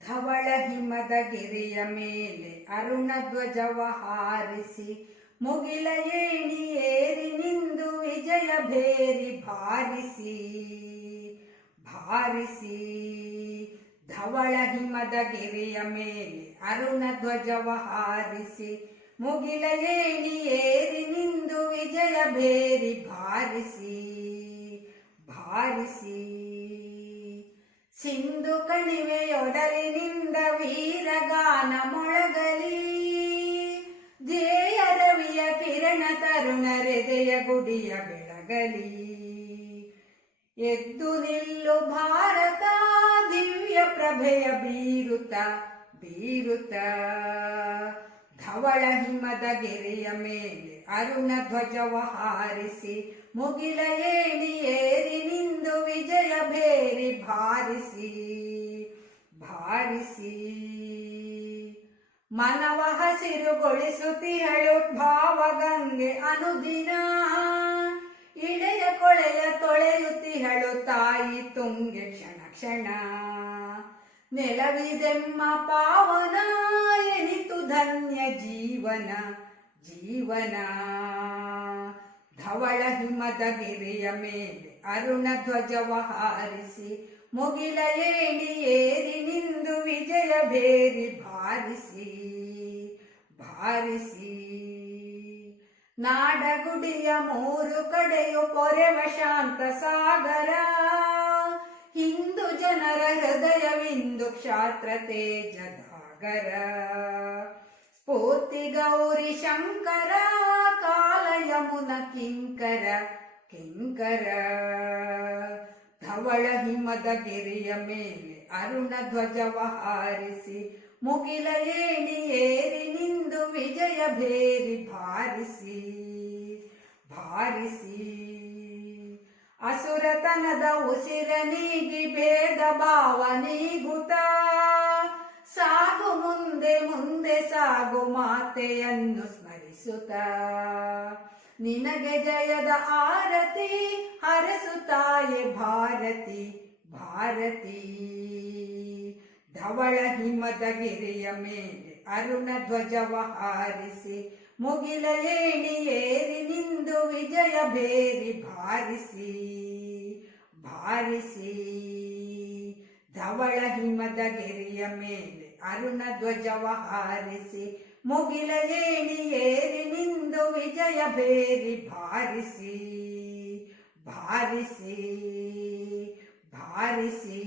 ಧವಳ ಹಿಮದ ಗಿರಿಯ ಮೇಲೆ ಅರುಣ ಧ್ವಜವ ಹಾರಿಸಿ ಮುಗಿಲ ಏಣಿ ಏರಿ ನಿಂದು ವಿಜಯ ಭೇರಿ ಭಾರಿಸಿ ಭಾರಿಸಿ. ಧವಳ ಹಿಮದ ಗಿರಿಯ ಮೇಲೆ ಅರುಣ ಧ್ವಜವ ಹಾರಿಸಿ ಮುಗಿಲ ಏಣಿ ಏರಿ ನಿಂದು ವಿಜಯ ಭೇರಿ ಭಾರಿಸಿ ಭಾರಿಸಿ. ಸಿಂಧು ಕಣಿವೆಯೊಡಲಿನಿಂದ ವೀರಗಾನ ಮೊಳಗಲಿ ಜೇಯ ರವಿಯ ಕಿರಣ ತರುಣ ಹೃದಯ ಗುಡಿಯ ಬೆಳಗಲಿ. ಎದ್ದು ನಿಲ್ಲು ಭಾರತ ದಿವ್ಯ ಪ್ರಭೆಯ ಬೀರುತ್ತ ಬೀರುತ್ತ. ಧವಳ ಹಿಮದ ಗೆರೆಯ ಮೇಲೆ ಅರುಣ ಧ್ವಜವ ಹಾರಿಸಿ ಮುಗಿಲ ಏಣಿ ಏರಿ ನಿಂದು ವಿಜಯ ಭೇರಿ ಭಾರಿಸಿ ಭಾರಿಸಿ. ಮನವ ಹಸಿರುಗೊಳಿಸುತ್ತಿಹಳು ಭಾವಗಂಗೆ ಅನುದಿನ ಇಳೆಯ ಕೊಳೆಯ ತೊಳೆಯುತ್ತಿಹಳು ತಾಯಿ ತುಂಗೆ ಕ್ಷಣ ಕ್ಷಣ. ನೆಲವಿದೆಮ್ಮ ಪಾವನ ಎನಿತು ಧನ್ಯ ಜೀವನ ಜೀವನ. ಧವಳ ಹಿಮದ ಗಿರಿಯ ಮೇಲೆ ಅರುಣ ಧ್ವಜವ ಹಾರಿಸಿ ಮುಗಿಲ ಏಣಿ ಏರಿ ನಿಂದು ವಿಜಯ ಭೇರಿ ಭಾರಿಸಿ ಭಾರಿಸಿ. ನಾಡಗುಡಿಯ ಮೂರು ಕಡೆಯು ಪೊರೆವ ಶಾಂತ ಸಾಗರ ಹಿಂದೂ ಜನರ ಹೃದಯವಿಂದು ಕ್ಷಾತ್ರ ತೇಜದಾಗರ. ಸ್ಫೂರ್ತಿ ಗೌರಿ ಶಂಕರ ಕಾಲ ಯಮುನ ಕಿಂಕರ ಕಿಂಕರ. ಧವಳ ಹಿಮದ ಗಿರಿಯ ಮೇಲೆ ಅರುಣ ಧ್ವಜವ ಹಾರಿಸಿ ಮುಗಿಲ ಏಣಿ ಏರಿ ನಿಂದು ವಿಜಯ ಭೇರಿ ಭಾರಿಸಿ ಭಾರಿಸಿ. ಅಸುರತನದ ಉಸಿರ ನೀಗಿ ಭೇದ ಭಾವ ನೀಗುತ್ತ ಸಾಗು ಮುಂದೆ ಮುಂದೆ ಸಾಗು ಮಾತೆಯನ್ನು ಸ್ಮರಿಸುತ್ತ. ನಿನಗೆ ಜಯದ ಆರತಿ ಹರಸುತ್ತಾಯೆ ಭಾರತಿ ಭಾರತಿ. ಧವಳ ಹಿಮದ ಗಿರಿಯ ಮೇಲೆ ಅರುಣ ಧ್ವಜವ ಹಾರಿಸಿ ಮುಗಿಲ ಏಣಿ ಏರಿ ನಿಂದು ವಿಜಯ ಭೇರಿ ಭಾರಿಸಿ ಭಾರಿಸಿ. ಧವಳ ಹಿಮದ ಗಿರಿಯ ಮೇಲೆ ಅರುಣ ಧ್ವಜವ ಹಾರಿಸಿ ಮುಗಿಲ ಏಣಿ ಏರಿ ನಿಂದು ವಿಜಯ ಭೇರಿ ಭಾರಿಸಿ ಭಾರಿಸಿ ಭಾರಿಸಿ.